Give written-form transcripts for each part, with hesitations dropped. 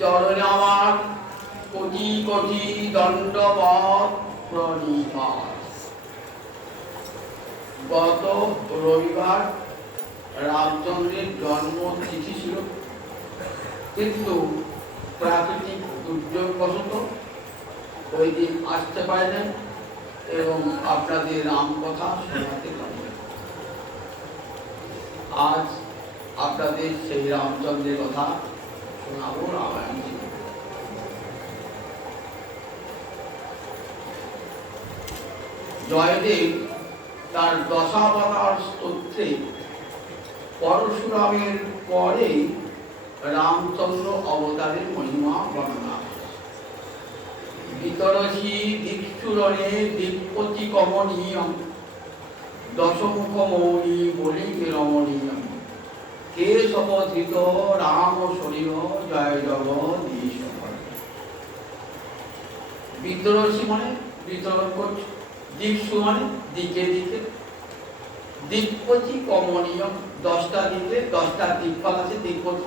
চরণে আমার কোটি কোটি দণ্ডবৎ প্রণিপাত। গত রবিবার রামচন্দ্রের জন্মতিথি ছিল, কিন্তু প্রাকৃতিক দুর্যোগবশত ওই দিন আসতে পারেন এবং আপনাদের রামকথা শোনাতে পারেন। আজ আপনাদের সেই রামচন্দ্রের কথা শোনাবো। রামায়ণ জয়দেব তার দশাবতার স্তোত্রে পরশুরামের পরে রামচন্দ্র অবতারের মহিমা বর্ণনা। বিতরসী দিক্ষুরণে দিকপতি কমনীয়ম দশমুখ মৌনী বলি রমণীয়ম কেশবধৃত রাম শরীর জয় জগদীশ। বিতরসী মানে বিতরণ করছে, দিক্ষু মানে দিকে দিকে, দিকপতি কমনীয়ম 10টা দিকে 10টা দিকপাল আছে, দিকপতি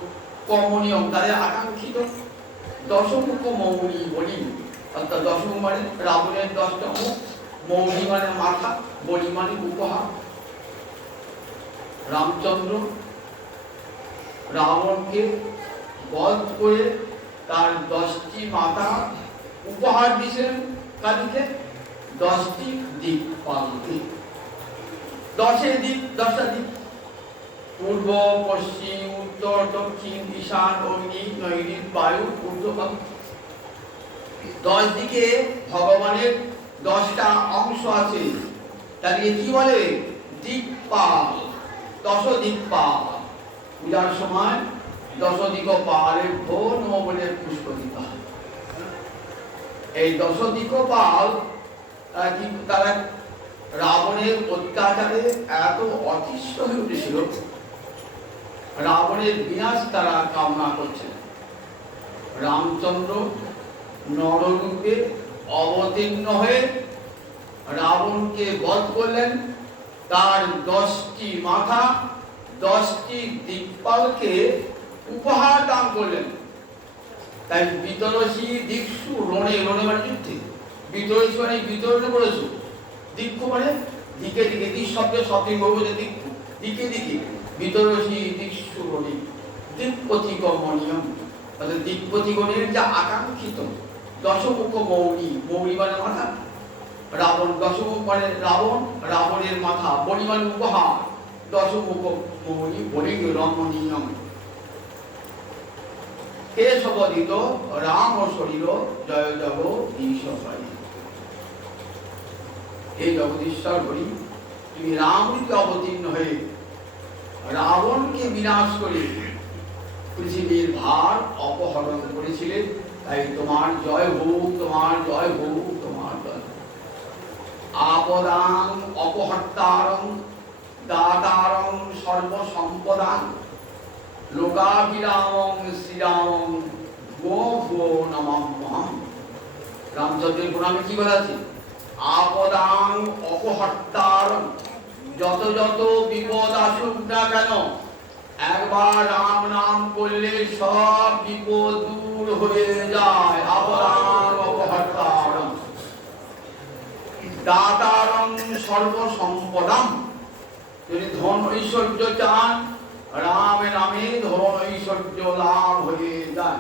কমনীয়ম তাদের আকাঙ্ক্ষিত, দশমুখ মৌনী বলি অর্থাৎ দশমুখ মানে রাবণের 10টা মুখ, মৌনী মানে মাথা, বলি মানে উপহার। রামচন্দ্র রাবণকে বধ করে তার 10টি মাথা উপহার দিয়েছেন কাদিকে, 10টি দিকপালকে। 10 দিক 10টা দিক, পূর্ব পশ্চিম উত্তর দক্ষিণ ঈশান অগ্নি নৈঋত বায়ু ঊর্ধ্ব। 10 দিকে ভগবানের 10টা অংশ আছে, তাদেরকে কি বলে? দিকপাল, 10 দিকপাল। পূজার সময় 10 দিকপালে ভো নম বলে পুষ্প দিতে হয়। এই 10 দিকপাল তারা রাবণের অত্যাচারে এত অতিষ্ঠ হয়ে উঠেছিল, রাবণের বিনাশ তারা কামনা করছেন। রামচন্দ্র নররূপে অবতীর্ণ হয়ে রাবণকে বধ করলেন, তার 10টি মাথা 10টি দিকপালকে উপহার দান করলেন। তাই বিতরসী দিক্ষু রণে, রণে মানে যুদ্ধে, বিতরসী মানে বিতরণ করেছ, দিক্ষু মানে দিকে দিকে, দিক শব্দের শব্দ বহুবচন দিক্ষু, দিকে দিকে, বিতরসী দিক্ষু রণে দিকপতি কমনীয়ম অর্থাৎ দিকপতিগণের যা আকাঙ্ক্ষিত। দশমুখ মৌনী, মৌনী মানে মাথা, রাবণ 10 মানে রাবণ, রাবণের মাথা, বলি মানে উপহার, 10 মৌনী বলি রমণীয়ম কেশবধৃত রাম শরীর জয় জগদীশ। হে জগদীশ্বর বলি, তুমি রামরূপে অবতীর্ণ হয়ে রাবণকে বিনাশ করে পৃথিবীর ভার অপহরণ করেছিলেন, তাই তোমার জয় হোক, তোমার জয় হোক, তোমার জয়। আপদাং অপহর্তারং দাতারং সর্বসম্পদাং লোকাভিরামং শ্রীরামং গো গো নমাম্যহম। রামচন্দ্রের গুণামে কি বলা আছে? আপদাং অপহর্তারং, যত যত বিপদ আসুক না কেন একবার রাম নাম করলে সব বিপদ দূর হয়ে যায়। আপদাং অপহর্তারং দাতারং সর্বসম্পদাম, যদি ধন ঐশ্বর্য চান রামের নামে ধন ঐশ্বর্য লাভ হয়ে যায়।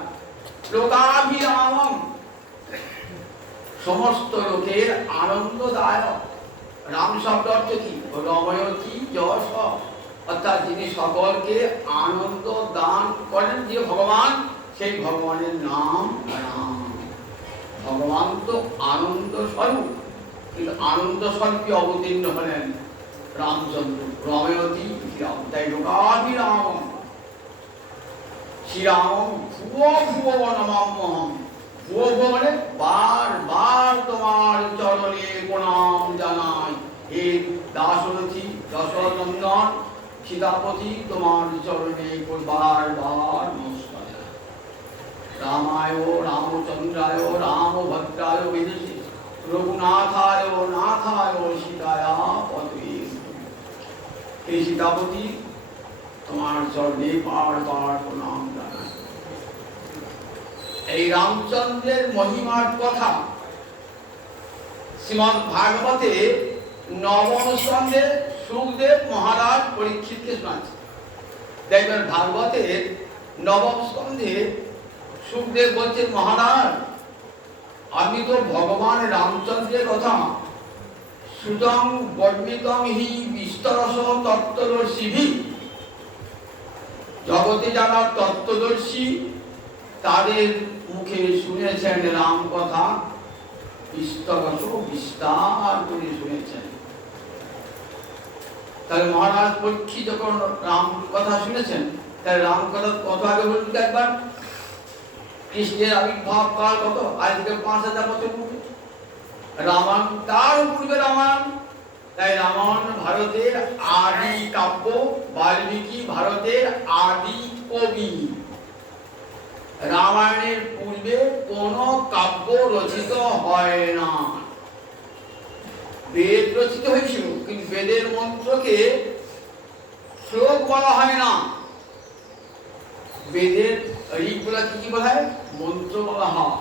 লোকাভিরামং, সমস্ত লোকের আনন্দদায়ক। রাম শব্দ অর্থ কি? রময়তি যশ, অর্থাৎ যিনি সকলকে আনন্দ দান করেন যে ভগবান, সেই ভগবানের নাম রাম। ভগবান তো আনন্দ স্বরূপ, কিন্তু আনন্দ স্বরূপে অবতীর্ণ হলেন রামচন্দ্র। রময়তি রাম, তাই লোকাভিরাম শ্রীরাম ভুয়ো ভুয়ো নমাম্যহম। ভুয়ো ভুয়ো মানে বার বার তোমার চরণে প্রণাম জানাই। হে দাসরথী দশরথনন্দন সীতাপতি, তোমার চরণে বার বার নমস্কার। রামায় রামচন্দ্রায় রামভদ্রায় বিদেশে রঘুনাথায় নাথায় সীতায়া পথে। এই সীতাপতি, তোমার চরণে বার বার প্রণাম জানাই। এই রামচন্দ্রের মহিমার কথা শ্রীমদ্ ভাগবতে নবম স্কন্ধে সুখদেব মহারাজ পরীক্ষিতকে শোনাচ্ছে। দেখবেন ভাগবতের নবম স্কন্ধে সুখদেব বলছেন, মহারাজ আমি তো ভগবান রামচন্দ্রের কথা সুতং বর্ণিতং হি বিস্তরস তত্ত্বদর্শিভি, জগতে যারা তত্ত্বদর্শী তাদের মুখে শুনেছেন রাম কথা, বিস্তরস বিস্তার করে শুনেছেন। তাহলে মহারাজ পরীক্ষিত যখন রাম কথা শুনেছেন, তাহলে রাম কথা কত আগে বলুন একবার। কৃষ্ণের আবির্ভাব কাল কত? আজ থেকে 5000 বছর পূর্বে। রামায়ণ তার পূর্বে রামায়ণ। তাই রামায়ণ ভারতের আদি কাব্য, বাল্মীকি ভারতের আদি কবি। রামায়ণের পূর্বে কোন কাব্য রচিত হয় না। বেদ রচিত হয়েছিল, কিন্তু বেদের মন্ত্রকে শ্লোক বলা হয় না। বেদের ঋগ বলা কি বলা হয়? মন্ত্র বলা হয়।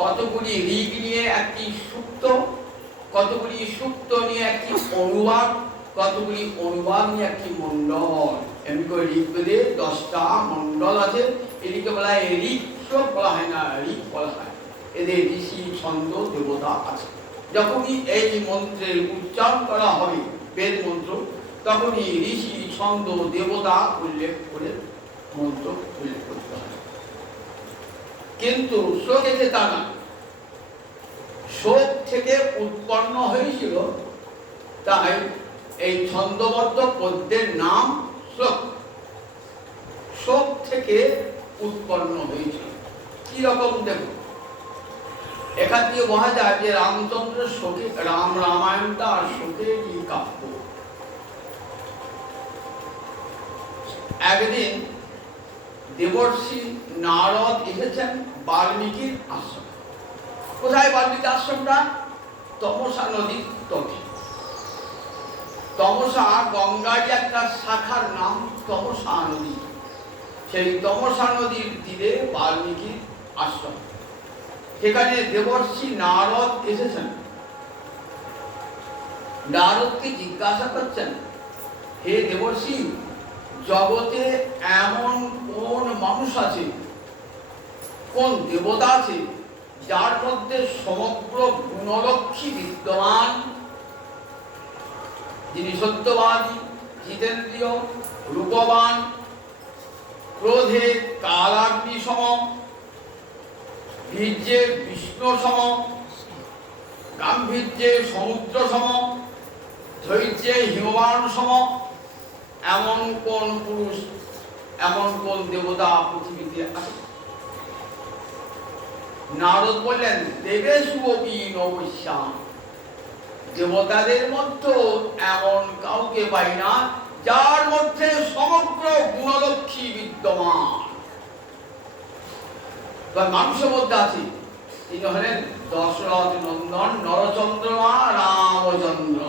কতগুলি ঋগ নিয়ে একটি সূক্ত, কতগুলি সূক্ত নিয়ে একটি অনুবাদ, কতগুলি অনুবাদ নিয়ে একটি মণ্ডল। এমনি করে ঋগ্বেদে 10টা মণ্ডল আছে। এদিকে বলা হয় ঋগ, শ্লোক বলা হয় না, ঋগ বলা হয়। এদের ঋষি ছন্দ দেবতা আছে। যখনই এই মন্ত্রের উচ্চারণ করা হবে বেদ মন্ত্র, তখনই ঋষি ছন্দ দেবতা উল্লেখ করে মন্ত্র উল্লেখ করতে হয়। কিন্তু শ্লোকে তা না, শোক থেকে উৎপন্ন হয়েছিল, তাই এই ছন্দবদ্ধ পদ্যের নাম শ্লোক। শোক থেকে উৎপন্ন হয়েছিল। কি রকম দেখো, এখান থেকে বোঝা যায় যে রামচন্দ্রের শোকে, রামায়ণটা আর শোকেরই কাব্য। একদিন দেবর্ষি নারদ এসেছেন বাল্মীকির আশ্রম। কোথায় বাল্মীকি আশ্রমটা? তমসা নদীর তটে। তমসা গঙ্গারই একটা শাখার নাম তমসা নদী। সেই তমসা নদীর তীরে বাল্মীকির আশ্রম। সেখানে দেবর্ষি নারদ এসেছেন। নারদকে জিজ্ঞাসা করছেন, হে দেবর্ষি, জগতে এমন কোন মানুষ আছে, কোন দেবতা আছে যার মধ্যে সমগ্র গুণলক্ষ্মী বিদ্যমান, যিনি সত্যবাদী, জিতেন্দ্রিয়, রূপবান, ক্রোধে কালাগ্নি সম, বীর্যে বিষ্ণু সম, গাম্ভীর্যে সমুদ্র সম, ধৈর্যে হিমবান সম, এমন কোন পুরুষ, এমন কোন দেবতা পৃথিবীতে আছে? নারদ বললেন, দেবেষু অপি নবশ্যাম, দেবতাদের মধ্যে এমন কাউকে পাই না যার মধ্যে সমগ্র গুণলক্ষ্মী বিদ্যমান। মানুষের মধ্যে আছে, তিনি হলেন দশরথ নন্দন নরচন্দ্রমা রামচন্দ্র।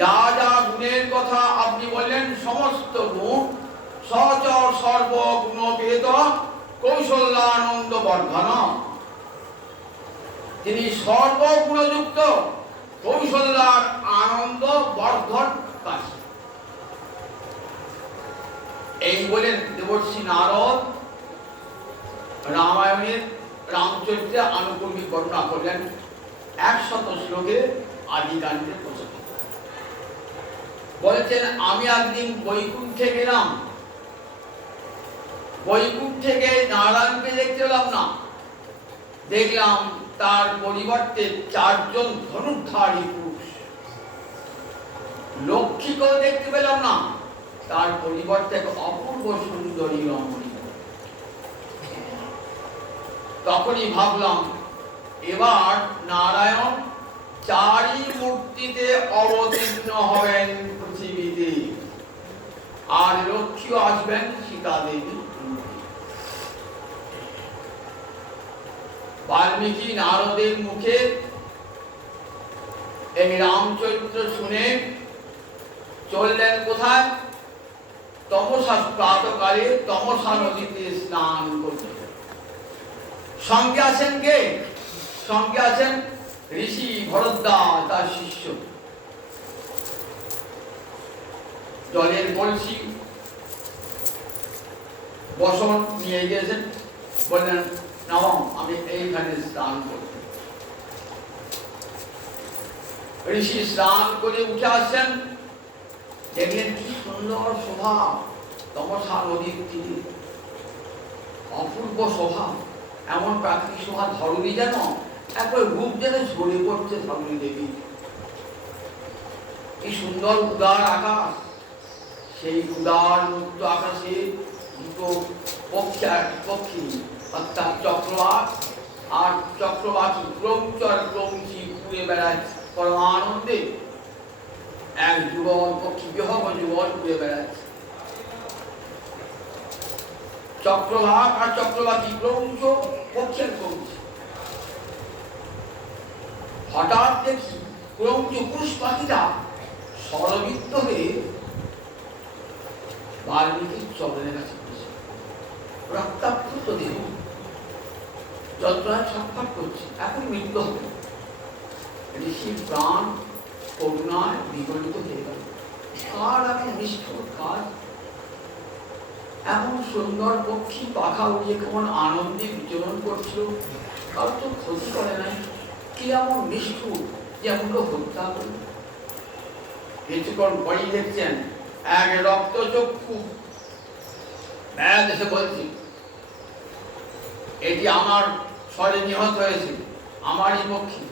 যা যা গুণের কথা আপনি বললেন, সমস্ত গুণ সচর সর্বগুণ বেদ কৌশল্যানন্দ বর্ধন। তিনি সর্বগুণযুক্ত, কৌশল্যার আনন্দ বর্ধন কাশী। এই বলেন দেবর্ষি নারদ রামায়ণের রামচরিত্রে আনুকূল্যিক বর্ণনা করলেন 100 শ্লোকে আদিকাণ্ডে পৌঁছাতে। বলছেন, আমি একদিন বৈকুণ্ঠে গেলাম। বৈকুণ্ঠে গিয়ে নারায়ণকে দেখতে পেলাম না, দেখলাম তার পরিবর্তে 4 জন ধনুর্ধারী পুরুষ। লক্ষ্মীকেও দেখতে পেলাম না, তার পরিবর্তে এক অপূর্ব সুন্দরী রমণী। তখনই ভাবলাম, এবার নারায়ণ 4ই মূর্তিতে অবতীর্ণ হবেন পৃথিবীতে, আর লক্ষ্মীও আসবেন সীতা দেবী। বাল্মীকি নারদের মুখে এই রামচরিত্র শুনে চললেন কোথায়? তমসা প্রাতকালে তমসা নদীতে স্নান করতে। সঙ্গে আছেন কে? সঙ্গে আছেন ঋষি ভরদ্বাজ তার শিষ্য। জলের কলসি বসন নিয়ে গিয়েছেন, বললেন নাও আমি এইখানে স্নান করব। ঋষি স্নান করে উঠে আসছেন, দেখলেন কি সুন্দর শোভা তমসা নদীর তীরে, অপূর্ব শোভা, এমন প্রাকৃতিক শোভা ধরণী যেন একবার রূপ যেন ঝরে পড়ছে ধরণী দেবী। কি সুন্দর উদার আকাশ, সেই উদার মুক্ত আকাশে দুটো পক্ষী অর্থাৎ চক্রবাক আর চক্রবাকী ক্রৌঞ্চ আর ক্রৌঞ্চি ঘুরে বেড়াচ্ছে পরমানন্দে। এক যুগল পক্ষী বিহব যুগল ঘুরে বেড়াচ্ছে। চক্রবাক আর চক্রবাকী ক্রৌঞ্চ পক্ষের ক্রৌঞ্চ। হঠাৎ দেখি ক্রৌঞ্চ পুরুষ পাখিটা সরবৃত্ত হয়ে বাল্মীকির চরণের কাছে রক্তাপ্লুত দেহ, যন্ত্রণায় ছটফট করছে, এখন মৃত্যু হবে। ঋষির প্রাণ করুণায় বিগলিত হয়ে গেল। কার এমন নিষ্ঠুর কাজ? এমন সুন্দর পক্ষী পাখা উড়িয়ে কেমন আনন্দে বিচরণ করছিল, কারো তো ক্ষতি করে নাই, কি এমন নিষ্ঠুর যে এমন হত্যা করল? কিছুক্ষণ পরেই দেখছেন এক রক্তচক্ষু ব্যাগ এসে বলছি এটি আমার স্বরে নিহত হয়েছে, আমারই পক্ষী।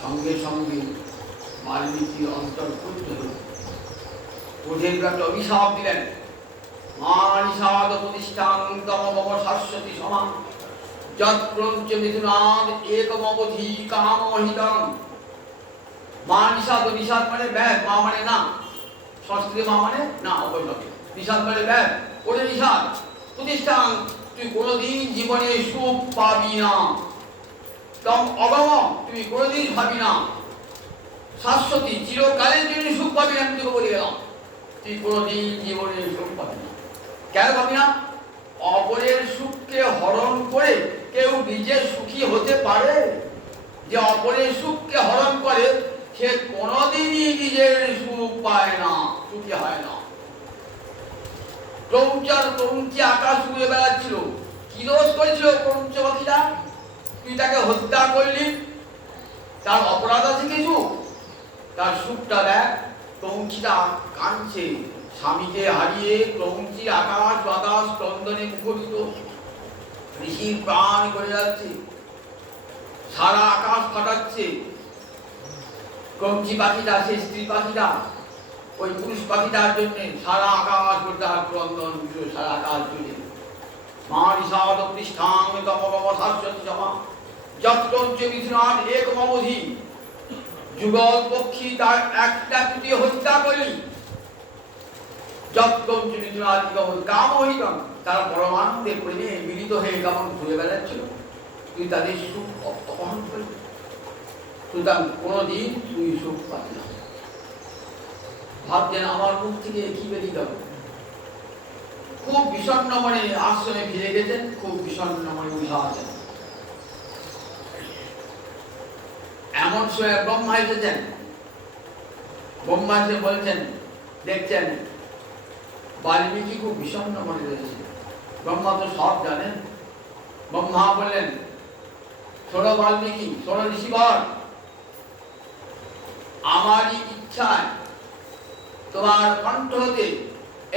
সঙ্গে সঙ্গে বাল্মীকি অন্তর পুষ্ট হল, ওদের একটা অভিশাপ দিলেন, মানিষাদ প্রতিষ্ঠান তমম শাশ্বতী সমান যৎক্রঞ্চ মিথুনাদ একমবধি কামহিতম। মানিষাদ, নিষাদ মানে ব্যাগ, মা মানে না, সংস্কৃতে মা মানে না, অবশ্যই নিষাদ মানে ব্যাগ, ওরে নিষাদ প্রতিষ্ঠান, তুই কোনোদিন জীবনে সুখ পাবি না, তম অগম তুই কোনোদিন ভাবি না, শাশ্বতী চিরকালের জন্য সুখ পাবি না, আমি তোকে বলে গেলাম, তুই কোনোদিন জীবনে সুখ পাবি না। কেন পাবি না? অপরের সুখকে হরণ করে কেউ নিজে সুখী হতে পারে? যে অপরের সুখকে হরণ করে সে কোনোদিনই নিজের সুখ পায় না, সুখী হয় না। ক্রৌঞ্চার ক্রৌঞ্চি আকাশ উড়ে বেড়াচ্ছিল, কি দোষ করেছিল ক্রৌঞ্চ পাখিটা? তুই তাকে হত্যা করলি, তার অপরাধ আছে কিছু? তার সুখটা দেখ, ক্রৌঞ্চিটা কাঁদছে, স্বামীকে হারিয়ে ক্রৌঞ্চি আকাশ বাতাস ক্রন্দনে মুখরিত, ঋষির প্রাণ করে যাচ্ছে, সারা আকাশ ফাটাচ্ছে। ক্রৌঞ্চি পাখিটা, সেই স্ত্রী পাখিটা, ওই পুরুষ পাখিটার জন্য সারা আকাশ জুড়ে তার ক্রন্দন, সারা আকাশ জুড়ে। মানিষাদ প্রতিষ্ঠান তমম শাশ্বতী সমান যৎক্রঞ্চ মিথুনাদ একমবধি। যুগল পক্ষী তার একটা তৃতীয় হত্যা করলি, যৎক্রঞ্চ মিথুনাদ কামহিতম, তারা পরমানন্দে প্রেমে মিলিত হয়ে কেমন ঘুরে বেড়াচ্ছিল, তুই তাদের সুখ অপহরণ করলি। সুতরাং কোনোদিন তুই সুখ পাবি না। ভাবছেন আমার মুখ থেকে কি বেরিয়ে গেল? খুব বিষণ্ণ মনে আশ্রমে ফিরে গেছেন, খুব বিষণ্ণ মনে উঠে আছেন। এমন সময় ব্রহ্মা এসেছেন। ব্রহ্মা এসে বলছেন, দেখছেন বাল্মীকি খুব বিষণ্ণ মনে রয়েছে। ব্রহ্মা তো সব জানেন। ব্রহ্মা বললেন, শোনো বাল্মীকি, শোনো ঋষিবর, আমারই ইচ্ছায় তোমার কণ্ঠ হতে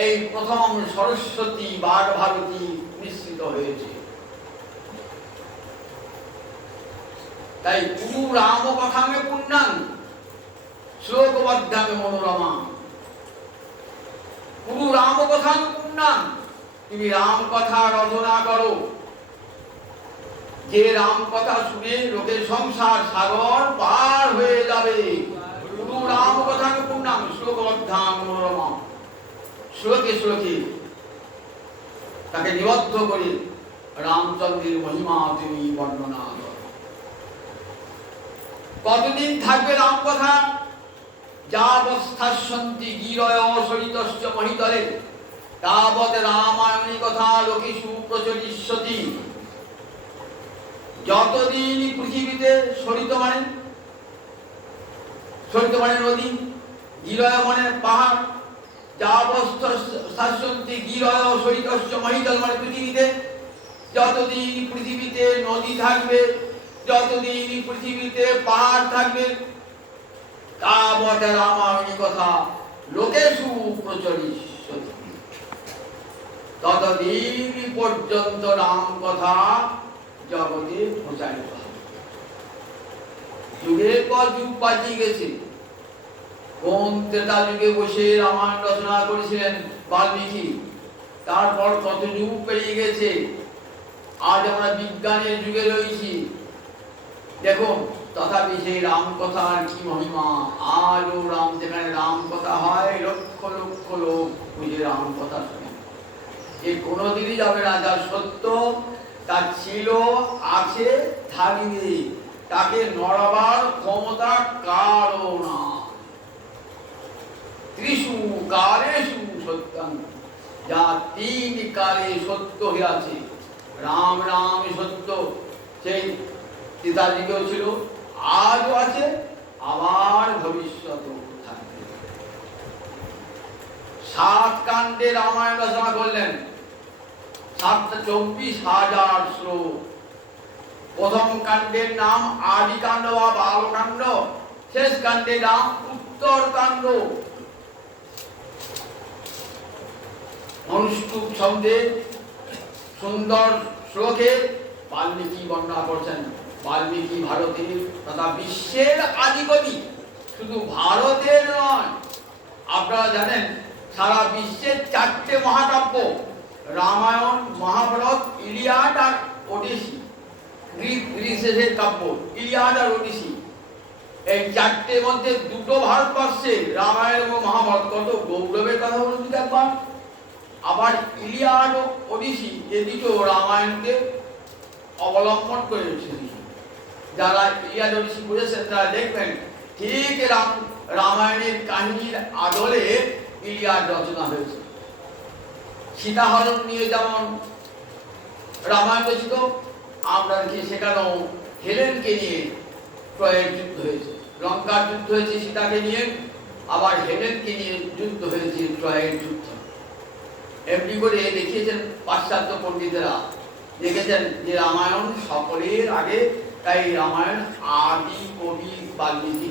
এই প্রথম সরস্বতী বাগ ভারতী মিশ্রিত হয়েছে। তাই গুরু রাম কথামে পুণ্যাং শ্লোকবদ্ধামে মনোরমা। গুরু রাম কথামে পুণ্যাং, তুমি রাম কথা রচনা করো, যে রাম কথা শুনে লোকের সংসার সাগর পার হয়ে যাবে। গুরু রাম কথামে পুণ্যাং শ্লোকবদ্ধাম মনোরমা। শ্লোকে শ্লোকে তাকে নিবদ্ধ করে রামচন্দ্রের মহিমা তুমি বর্ণনা করো। কতদিন থাকবে রাম কথা? যাবৎস্থাস্যন্তি গিরয় সরিতশ্চ মহিতলে তাবৎ রামায়ণী কথা লোকেষু প্রচলিষ্যতি। যতদিন পৃথিবীতে সরিত মানে নদী, গিরয় মানে পাহাড়, যাবৎস্থাস্যন্তি গিরয় সরিতশ্চ মহিতল মানে পৃথিবীতে যতদিন পৃথিবীতে নদী থাকবে, যতদিন পৃথিবীতে পাহাড় থাকবে, তাবৎ রামায়ণী কথা লোকেষু প্রচলিষ্যতি, ততদিন পর্যন্ত রাম কথা জগতে প্রচারিত হবে। যুগের পর যুগ পাল্টে গেছে। কোন ত্রেতা যুগে বসে রামায়ণ রচনা করেছিলেন বাল্মীকি, তারপর কত যুগ পেরিয়ে গেছে, আজ আমরা বিজ্ঞানের যুগে রয়েছি। দেখুন, তথাপি সেই রাম কথার কি মহিমা। আজও রাম, যেখানে রাম কথা হয় লক্ষ লক্ষ লোক বুঝে রাম কথা শুনে। এ কোনোদিনই যাবে না। যা সত্য তা ছিল, আছে, থাকবে, তাকে নড়াবার ক্ষমতা কারো না। ত্রিষু কালেষু সত্যং, যা তিন কালে সত্য হয়ে আছে। রাম রাম সত্য, সেই ত্রেতাযুগেও ছিল, আজও আছে, আবার ভবিষ্যতেও থাকবে। 7 কাণ্ডে রামায়ণ রচনা করলেন, 24,000 শ্লোক। প্রথম কাণ্ডের নাম আদি কাণ্ড বা বালকাণ্ড, শেষ কাণ্ডের নাম উত্তর কাণ্ড। অনুষ্টুপ ছন্দে সুন্দর শ্লোকে বাল্মীকি বর্ণনা করছেন। বাল্মীকি ভারতের তথা বিশ্বের আদি কবি, শুধু ভারতের নয়। আপনারা জানেন সারা বিশ্বের 4টে মহাকাব্য, রামায়ণ, মহাভারত, ইলিয়াড আর ওডিসি, গ্রীসের কাব্য ইলিয়াড আর ওডিসি, এই 4টের মধ্যে 2টো ভারতবর্ষে, রামায়ণ এবং মহাভারত। কত গৌরবের কথা বলুন একবার। আবার ইলিয়াড ও ওডিসি এই দুটো রামায়ণকে অবলম্বন করে এসেছে। যারা ইলিয়াড ওডিসি পড়েছেন তারা দেখবেন ঠিক রামায়ণের কাহিনীর আদলে ইলিয়াড রচনা হয়েছে। সীতাহরণ নিয়ে যেমন রামায়ণ রচিত, আমরা দেখি সেখানেও হেলেনকে নিয়ে ট্রয়ের যুদ্ধ হয়েছে, লঙ্কার যুদ্ধ হয়েছে সীতাকে নিয়ে, আবার হেলেনকে নিয়ে যুদ্ধ হয়েছে ট্রয়ের যুদ্ধ। এমনি করে দেখিয়েছেন পাশ্চাত্য পণ্ডিতেরা, দেখেছেন যে রামায়ণ সকলের আগে, তাই রামায়ণ আদি কবি বাল্মীকি।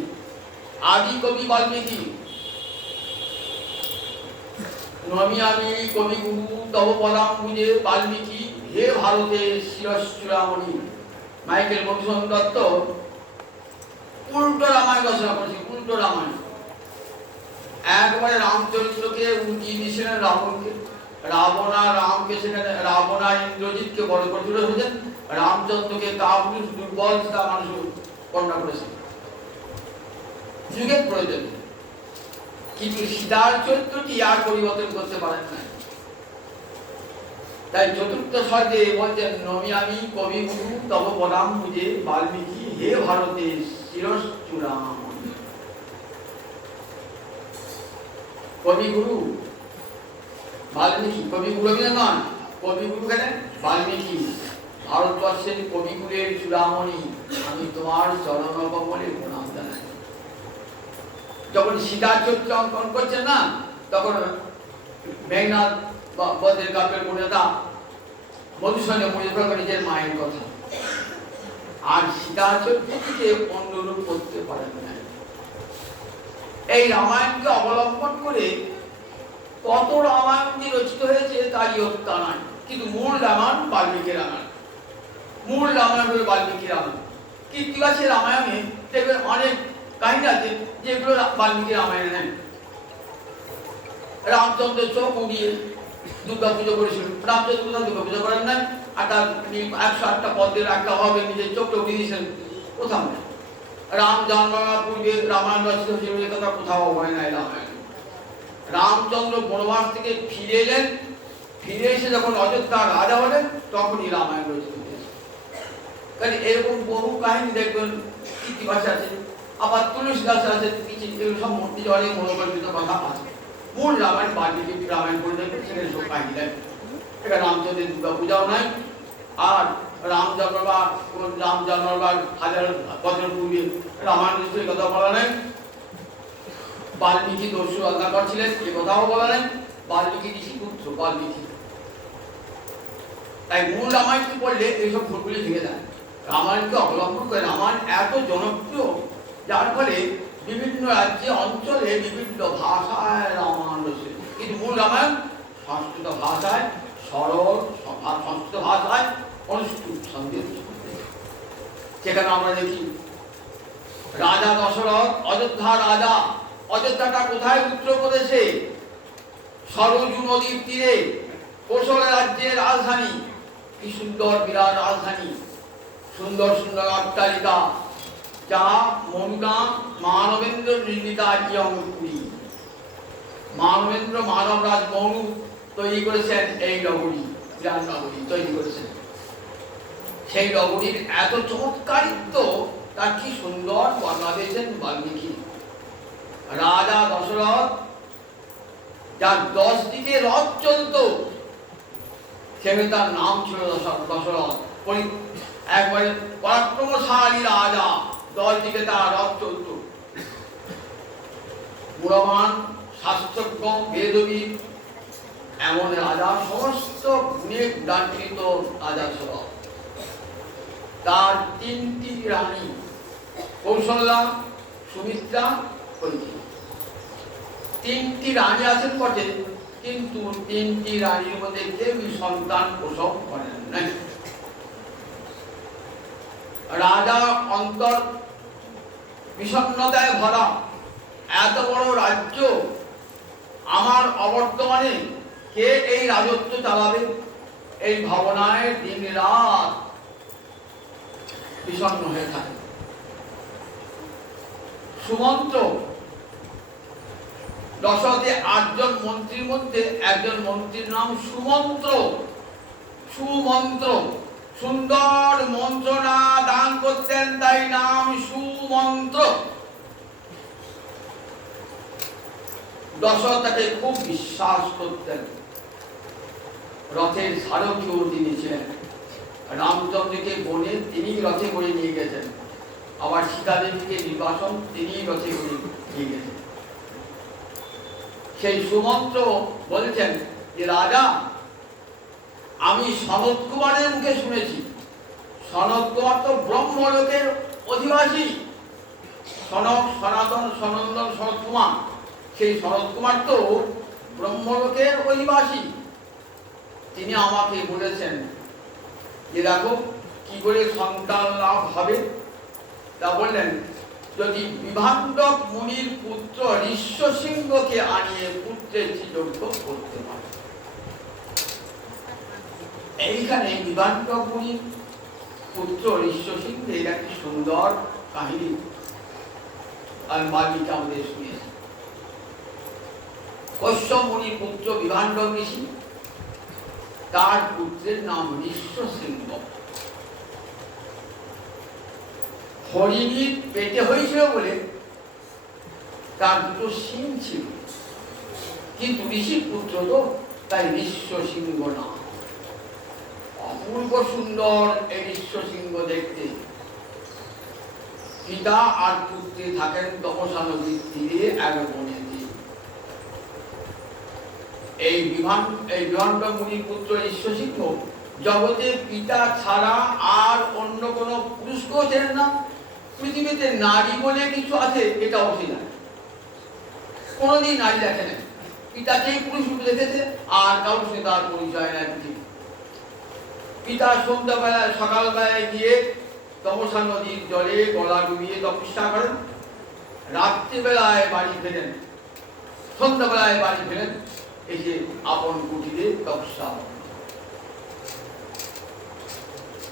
আদি কবি বাল্মীকি। নমিয়ামি কবি গুরু তব পদাম্বুজে বাল্মীকি, হে ভারতের শিরশ্চূড়ামণি। মাইকেল মধুসূদন দত্ত উল্টো রামায়ণ রচনা করেছে, উল্টো রামায়ণ। একবারে রামচরিত্রকে উল্টিয়ে দিয়েছিলেন রাবণকে। রাবণ আর রামকে সেখানে, রাবণ আর ইন্দ্রজিৎকে বড় করে তুলে ধরেছেন, রামচন্দ্রকে কাপুরুষ দুর্বল তা মানুষ বর্ণনা করেছেন। যুগের প্রয়োজন, কিন্তু সীতার চরিত্রটি আর পরিবর্তন করতে পারেন না। তাই চতুর্থ সর্গে বলছেন, নমিয়ামি কবি গুরু তব পদাম্বুজে বাল্মীকি, হে ভারতের শিরশ্চূড়ামণি। কবিগুরু বাল্মীকি, কবিগুরু নন, কবিগুরু কেন? বাল্মীকি। ভারতবর্ষের কবিগুরের চূড়ামণি, আমি তোমার চরণ কমলে প্রণাম জানাই। যখন সীতার চরিত্র অঙ্কন করছেন না, তখন মেঘনাথ বদের কাব্যের প্রণেতা মধুসূদন মনে করে নিজের মায়ের কথা, আর সীতার চরিত্রকে অন্যরূপ করতে পারেন না। এই রামায়ণকে অবলম্বন করে কত রামায়ণ যে রচিত হয়েছে তার ইয়ত্তা নাই, কিন্তু মূল রামায়ণ বাল্মীকি রামায়ণ। মূল রামায়ণ হল বাল্মীকি রামায়ণ। কীর্তিবাসী রামায়ণে দেখবেন অনেক কাহিনী আছে যেগুলো বাল্মীকি রামায়ণে নেই। রামচন্দ্র চোখ উড়িয়ে দুর্গা পুজো করেছিল, রামচন্দ্র কোথাও দুর্গা পুজো করেন নাই, আর তার 108টা পদ্মের একটা অভাবে নিজের চোখটা উড়িয়ে দিয়েছেন, কোথাও নেই। রাম জন্মানোর পূর্বে রামায়ণ রচিত হয়েছিল, এ কথা কোথাও হয় নাই রামায়ণ। রামচন্দ্র বনবাস থেকে ফিরে এলেন, ফিরে এসে যখন অযোধ্যা রাজা হলেন, তখনই রামায়ণ রচিত হয়েছে। কারণ এরকম বহু কাহিনী দেখবেন কীর্তিবাসী আছে। আবার তুলসী গাছ আছে, এগুলো সব মূর্তি জলে মনোকল্পিত কথা আছে। মূল রামায়ণ বাল্মীকি রামায়ণ পড়লে সেখানে সব কাহিনী দেয়। এটা রামচন্দ্রের দুর্গা পূজাও নাই, আর রাম জন্মবার হাজার বছর পূর্বে রামায়ণ কথা বলা নাই। বাল্মীকি দস্যু রত্নাকর ছিলেন এ কথাও বলা নাই। বাল্মীকি ঋষি পুত্র বাল্মীকি। তাই মূল রামায়ণটি পড়লে এইসব ভুলগুলি ভেঙে যায়। রামায়ণকে অবলম্বন করে রামায়ণ এত জনপ্রিয়, যার ফলে বিভিন্ন রাজ্যে অঞ্চলে বিভিন্ন ভাষায় রামায়ণ রয়েছে। কিন্তু মূল রামায়ণ সংস্কৃত ভাষায়, সরল সংস্কৃত ভাষায় অনুষ্ঠিত সন্দেহ। সেখানে আমরা দেখি রাজা দশরথ অযোধ্যা রাজা। অযোধ্যাটা কোথায়? উত্তরপ্রদেশে, সরজু নদীর তীরে, কোশল রাজ্যের রাজধানী। কি সুন্দর বিরাট রাজধানী, সুন্দর সুন্দর অট্টালিকা, যা মনুনা মানবেন্দ্র নির্মিত পুরী। মানবরাজ মনু তৈরি করেছেন এই নগরী, বিরাট নগরী তৈরি করেছেন। সেই নগরীর এত চমৎকারিত্ব, তার কি সুন্দর বর্ণনা দিয়েছেন বাল্মীকি। রাজা দশরথ, যার 10 দিকে রথ চলত, সেখানে তার নাম ছিল দশরথ। একবারে পরাক্রমশালী রাজা, 10 দিকে তার রথ চলত। পুরমান শাস্ত্রজ্ঞ বেদবিদ এমন রাজা, সমস্ত গুণে গুণান্বিত রাজা ছিল। তার 3টি রানী, কৌশল্যা, সুমিত্রা, কৈকেয়ী। 3টি রানী আছেন বটে, কিন্তু 3টি রানীর মধ্যে কেউই সন্তান প্রসব করেন নাই। রাজা অন্তর বিষণ্ণতায় ভরা, এত বড় রাজ্য আমার অবর্তমানে কে এই রাজত্ব চালাবে, এই ভাবনায় দিন রাত বিষণ্ণ হয়ে থাকে। সুমন্ত্র, দশরথের 8 জন মন্ত্রীর মধ্যে একজন মন্ত্রীর নাম সুমন্ত্র। সুমন্ত্র সুন্দর মন্ত্রণা দান করতেন, তাই নাম সুমন্ত্র। দশরথ তাকে খুব বিশ্বাস করতেন। রথের সারথিও তিনি ছিলেন। রামচন্দ্রকে বনে তিনি রথে করে নিয়ে গেছেন, আবার সীতাদেবীকে নির্বাসন তিনি রথে করে নিয়ে গেছেন। সেই সুমন্ত্র বলেছেন যে, রাজা, আমি সনত কুমারের মুখে শুনেছি, সনত কুমার তো ব্রহ্মলোকের অধিবাসী। সনক, সনাতন, সনন্দন, সনত কুমার, সেই সনত কুমার তো ব্রহ্মলোকের অধিবাসী। তিনি আমাকে বলেছেন যে, দেখো কি করে সন্তান লাভ হবে। তা বললেন, যদি বিভাণ্ডক মুনির পুত্র ঋষ্যশৃঙ্গকে আনিয়ে পুত্রের যজ্ঞ করতে পারে। এইখানে বিভাণ্ডক মুনির পুত্র ঋষ্যশৃঙ্গের একটি সুন্দর কাহিনী আর বাল্মীকি আমাদের শুনিয়েছে। কশ্যপ মুনির পুত্র বিভাণ্ডক ঋষি, তার পুত্রের নাম ঋষ্যশৃঙ্গ। হরিণীর পেটে হয়েছিল বলে তার 2টো সিং ছিল, কিন্তু ঋষির পুত্র তো, তাই ঋষ্যশৃঙ্গ নাম। অপূর্ব সুন্দর এই ঋষ্যশৃঙ্গ দেখতে। পিতা আর পুত্রী থাকেন তপসা নদীর তীরে এক বনে। এই বিভাণ্ডক মুনির পুত্র ঋষ্যশৃঙ্গ জগতে পিতা ছাড়া আর অন্য কোনো পুরুষকেও চেনেন না। পৃথিবীতে নারী বলে কিছু আছে এটাও ঠিক না, কোনোদিন নারী দেখে না। পিতাকেই পুরুষ রূপে দেখেছে, আর কারোর সঙ্গে তার পরিচয় নাই পৃথিবী। পিতা সন্ধ্যাবেলায়, সকালবেলায় গিয়ে তপসা নদীর জলে গলা ডুবিয়ে তপস্যা করেন, রাত্রিবেলায় বাড়ি ফেরেন, সন্ধ্যাবেলায় বাড়ি ফেরেন, এসে আপন কুটিরে তপস্যা।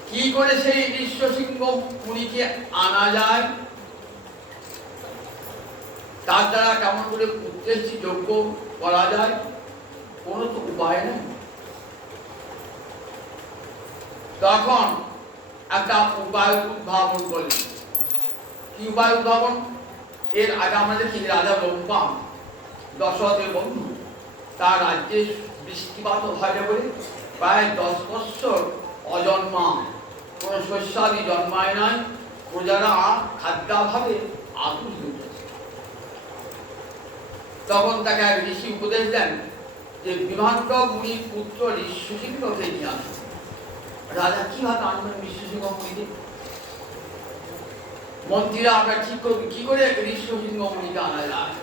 কি করে সেই ঋষ্যশৃঙ্গ মুনিকে আনা যায়, তার দ্বারা কেমন করে পুত্রের যজ্ঞ করা যায়, কোনো তো উপায় নেই। তখন একটা উপায় উদ্ভাবন করলেন। কি উপায় উদ্ভাবন? এর আগে আমরা দেখি রাজা লম্বা দশরথের বন্ধু, তার রাজ্যে বৃষ্টিপাত হয় না বলে প্রায় 10 বৎসর অজন্মা, কোন শস্যাদি জন্মায় নাই, প্রজারা খাদ্যাভাবে আতুর উঠেছে। তখন তাকে এক ঋষি উপদেশ দেন যে বিভান্ত মুনির পুত্র ঋষ্যসিংহকে নিয়ে আসুন। রাজা কিভাবে আনবেন ঋষ্যসিংহ মুনিকে? মন্ত্রীরা আমরা ঠিক করবে কি করে ঋষ্যসিংহ মুনিকে আনা যায়।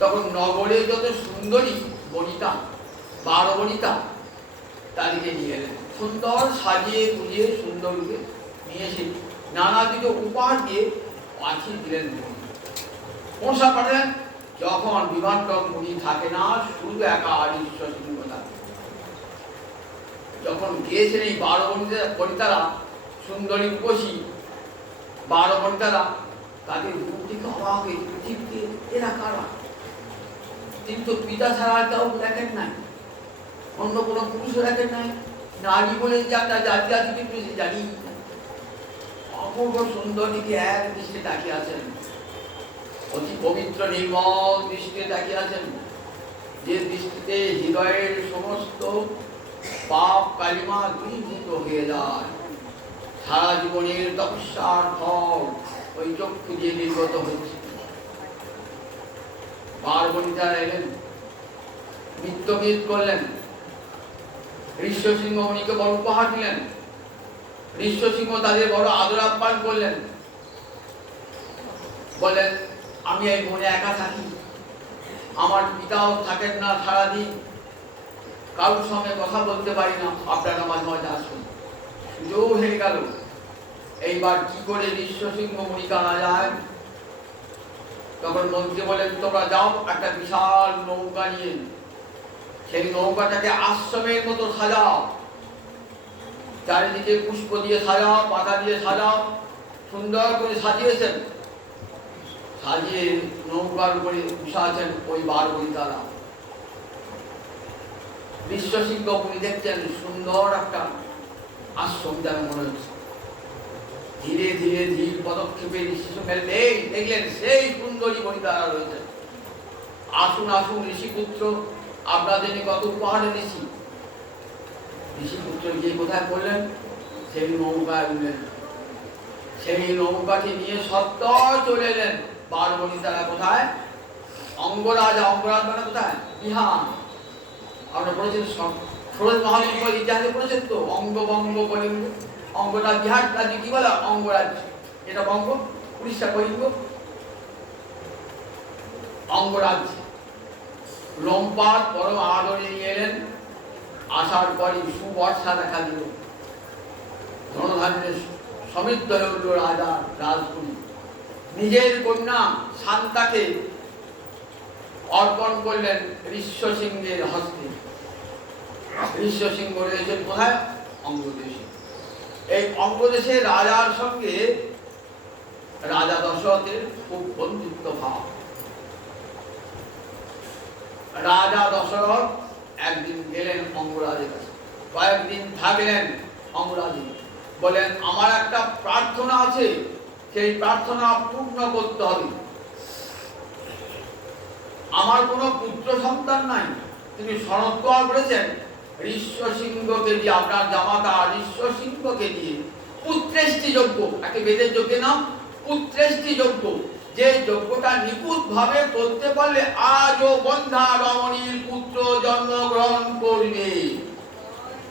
তখন নগরে যত সুন্দরী বনিতা, 12 বনিতা তাদেরকে নিয়ে এলেন, সুন্দর সাজিয়ে গুজিয়ে সুন্দর রূপে নিয়ে এসে নানাবিধ উপহার দিয়ে পাঠিয়ে দিলেন। মশা পাঠালেন। যখন বিভান্তক মুনি থাকে না, শুধু একা ঋষ্যসিংহ থাকে। যখন গিয়েছেন এই 12 বনিতারা, সুন্দরী উপসী 12 বনিতারা, তাদের রূপ থেকে অবাক হয়ে পৃথিবীতে এরা কারা? তিনি তো পিতা ছাড়া কেউ দেখেন নাই, অন্য কোনো পুরুষও দেখেন নাই, নারী বলে যে একটা জাতি আছে কিন্তু সে জানি অপূর্ব সুন্দরীকে এক দৃষ্টি তাকিয়ে আছেন, অতি পবিত্র নির্মল দৃষ্টিতে তাকিয়ে আছেন, যে দৃষ্টিতে হৃদয়ের সমস্ত পাপ কালিমা দূরীভূত হয়ে যায়। সারা জীবনের তপস্যার ফল ওই চক্ষু দিয়ে নির্গত হচ্ছে। 12 বনিতারা এলেন, নৃত্যগীত করলেন, ঋষ্যসিংহ মুনিকে বড় উপহার দিলেন। ঋষ্যসিংহ তাদের বড় আদর আপ্যায়ন করলেন, বলেন আমি এই বনে একা থাকি, আমার পিতাও থাকেন না, সারাদিন কারোর সঙ্গে কথা বলতে পারি না, আপনারা মাঝে মাঝে আসুন। সুযোগ হয়ে গেল, এইবার কি করে ঋষ্যসিংহ মুনিকে আনা যায়। তখন মন্ত্রী বলেন তোমরা যাও একটা বিশাল নৌকা নিয়ে, সেই নৌকাটাকে আশ্রমের মতো সাজাও, চারিদিকে পুষ্প দিয়ে সাজাও, পাতা দিয়ে সাজাও, সুন্দর করে সাজিয়েছেন। সাজিয়ে নৌকার উপরে বসে আছেন ওই 12 বনিতারা। ঋষ্যসিংহ মুনি দেখছেন সুন্দর একটা আশ্রম যেন মনে হচ্ছে। ধীরে ধীরে ধীর পদক্ষেপে দেখলেন সেই সুন্দরী বনিতারা রয়েছে। আসুন আসুন ঋষিপুত্র, আপনাদের কত উপহার এনেছি। ঋষিপুত্র গিয়ে কোথায় পড়লেন? সেই নৌকায় উঠলেন, সেই নৌকাটি নিয়ে সত্তর চলে এলেন। 12 বনিতারা কোথায়? অঙ্গরাজ। অঙ্গরাজ মানে কোথায়? বিহার। আমরা পড়েছেন ষোড়শ মহাবিদ্যালয় ইতিহাসে পড়েছেন তো, অঙ্গবঙ্গ কলিঙ্গ। অঙ্গরাজ বিহার রাজ্য কি বলে? অঙ্গরাজ। এটা বঙ্গ, উড়িষ্যা কলিঙ্গ। অঙ্গরাজ লম্পার পরম আদরে নিয়ে এলেন। আসার পরই সুবর্ষা দেখা দিল, ধনধান্যে সমৃদ্ধ হয়ে উঠল রাজা রাজপুরী। নিজের কন্যা শান্তাকে অর্পণ করলেন ঋষ্যসিংহের হস্তে। ঋষ্যসিংহ রয়েছেন কোথায়? অঙ্গদেশে। এই অঙ্গদেশে রাজার সঙ্গে রাজা দশরথের খুব বন্ধুত্ব ভাব। রাজা দশরথ একদিন গেলেন অঙ্গরাজের কাছে, কয়েকদিন থাকলেন অঙ্গরাজে। বলেন আমার একটা প্রার্থনা আছে, সেই প্রার্থনা পূর্ণ করতে হবে। আমার কোনো পুত্র সন্তান নাই, তিনি শরৎকাল করেছেন ঋষ্যসিংহকে দিয়ে, আপনার জামাতা ঋষ্যসিংহকে দিয়ে পুত্রেষ্টি যজ্ঞ, একে বেদের যজ্ঞের নাম পুত্রেষ্টি যজ্ঞ, যে যজ্ঞটা নিখুঁত ভাবে করতে পারলে আজও বন্ধা রমণীর পুত্র জন্মগ্রহণ করবে।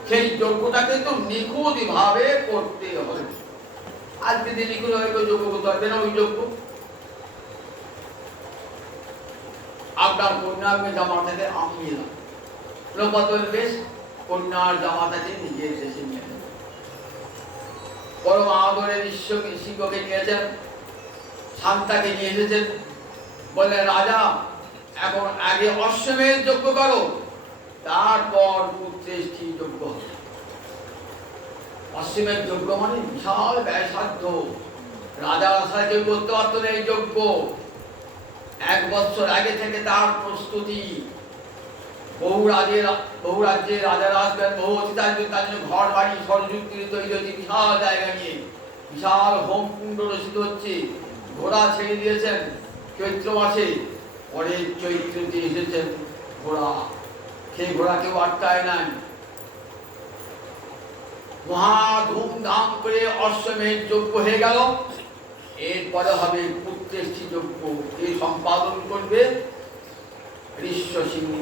সেই যজ্ঞটাকে তো নিখুঁত ভাবে করতে হবে। আজকে যে নিখুঁত ভাবে যজ্ঞ করতে হবে না, ওই যজ্ঞ আপনার কন্যাকে জামাতাকে আমি এলাম, লোকতল বেশ কন্যার জামাতাকে নিজের দেশে নিয়ে এলেন। পরম আদরে ঋষ্যসিংহকে নিয়েছেন, শান্তাকে নিয়ে এসেছেন। বলে রাজা এখন আগে অশ্বমেধ যজ্ঞ করো, তারপর পুত্রেষ্টি যজ্ঞ হবে। অশ্বমেধ যজ্ঞ মানে বিশাল ব্যয়সাধ্য, রাজা আশা কেউ করতে পারত না এই যজ্ঞ। 1 বছর আগে থেকে তার প্রস্তুতি। বহু রাজ্যে রাজারা আসবেন, বহু অতিথি আসবেন, তার জন্য ঘর বাড়ি সরযুক্তি তৈরি হচ্ছে, বিশাল জায়গা নিয়ে বিশাল হোম কুণ্ড রচিত হচ্ছে। ঘোড়া ছেড়ে দিয়েছেন চৈত্র মাসে, পরে চৈত্রতে এসেছেন ঘোড়া, সেই ঘোড়া কেউ আটকায় নাই। মহা ধুমধাম করে অশ্বমেধ যজ্ঞ হয়ে গেল। এরপরে হবে পুত্রেষ্টি যজ্ঞ, এই সম্পাদন করবে ঋষ্য সিংহ।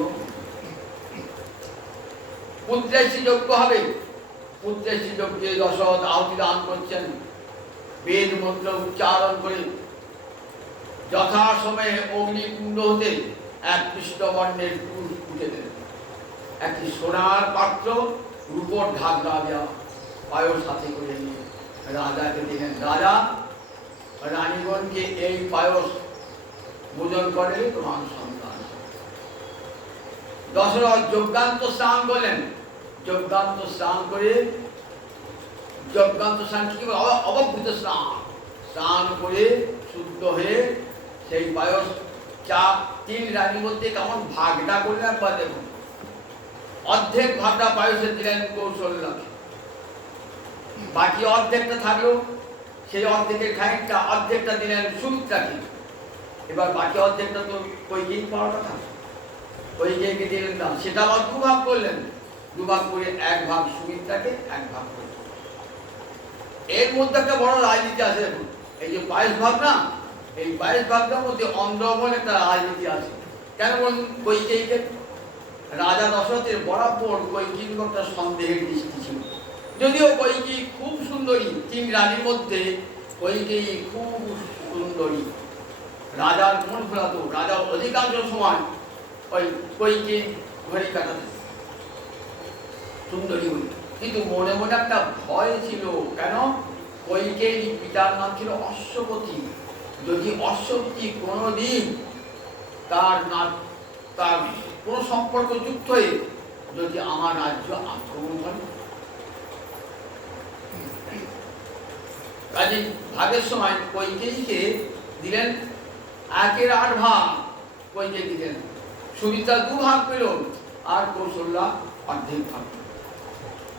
পুত্রেষ্টি যজ্ঞ হবে। পুত্রেষ্টি যজ্ঞে দশরথ আহুতি দান করছেন, বেদ মন্ত্র উচ্চারণ করে যথাসময়ে অগ্নিকুণ্ড হতে এক কৃষ্ণবর্ণের পুরুষ উঠে দেন। একটি সোনার পাত্র, রূপোর ঢাকনা দেওয়া, পায়স সাথে করে নিয়ে রাজাকে দিলেন। রাজা রানীগণকে এই পায়স ভোজন করে তোমার সন্তান। দশরথ যজ্ঞান্ত স্নান করলেন। যজ্ঞান্ত স্নান করে, যজ্ঞান্ত স্নান কি অবভূত স্নান, স্নান করে শুদ্ধ হয়ে সেই পায়স চা তিন রানীর মধ্যে কেমন ভাগটা করলেন একবার দেখুন। অর্ধেক ভাগটা পায়সে দিলেন কৌশল্যাকে, বাকি অর্ধেকটা থাকলো, সেই অর্ধেকের খানিকটা অর্ধেকটা দিলেন সুমিত্রাকে। এবার বাকি অর্ধেকটা তো কইকেই পাওয়াটা থাকে, কইকেইকে দিলেন না, সেটা আবার দুভাগ করলেন। দুভাগ করে এক ভাগ সুমিত্রাকে, এক ভাগ করে। এর মধ্যে একটা বড় রাজনীতি আছে। এই যে 22 ভাগ না, এই 22 ভাগটার মধ্যে অন্ধ্রবল একটা রাজনীতি আছে। কেন বলুন? কইকেইকে রাজা দশরথের বরাবর কইকেয়ীর একটা সন্দেহের দৃষ্টি ছিল। যদিও কইকেয়ী খুব সুন্দরী, তিন রানীর মধ্যে কইকেয়ী খুব সুন্দরী, রাজার মন ভোলাতো। রাজা অধিকাংশ সময় ওই কইকেয়ী ঘড়ি কাটাতেন সুন্দরী হই, কিন্তু মনে মনে একটা ভয় ছিল। কেন? কইকেয়ীর পিতার নাম ছিল অশ্বপতি। যদি অশ্বপতি কোনোদিন তার কোন সম্পর্ক যুক্ত হয়ে যদি আমার রাজ্য আক্রমণ করে, কাজে ভাগের সময় কইকেয়ীকে দিলেন 1/8 ভাগ, কইকেয়ী দিলেন। সুমিত্রা 2 ভাগ পেল, আর কৌশল্যা অর্ধেক ভাগ।